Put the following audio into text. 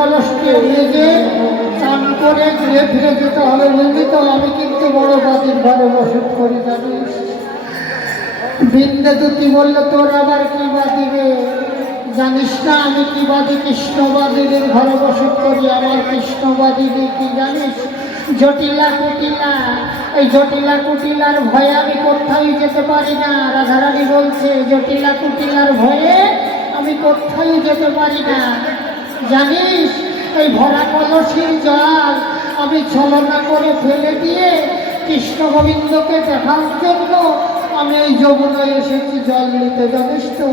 কলসকে ভেজে চান করে ঘুরে ফিরে যেতে হবে, বুঝলি তো? আমি কিন্তু বড় বাদির ঘরে বসত করি, জানিস? বিন্দুতি বলল, তোর আবার কি বাদিবে? জানিস না আমি কি বাদী? কৃষ্ণবাদীদের ঘরে বসত করি। আমার কৃষ্ণবাদীদের কি জানিস? জটিলা কুটিলা। এই জটিলা কুটিলার ভয়ে আমি কোথাও যেতে পারি না। রাধারানী বলছে, জটিলা কুটিলার ভয়ে আমি কোথাও যেতে পারি না। জানিস, এই ভরা কলসির জল আমি ছলনা করে ফেলে দিয়ে কৃষ্ণ গোবিন্দকে দেখার জন্য আমি এই যমুনায় এসেছি জল নিতে, জানিস তো?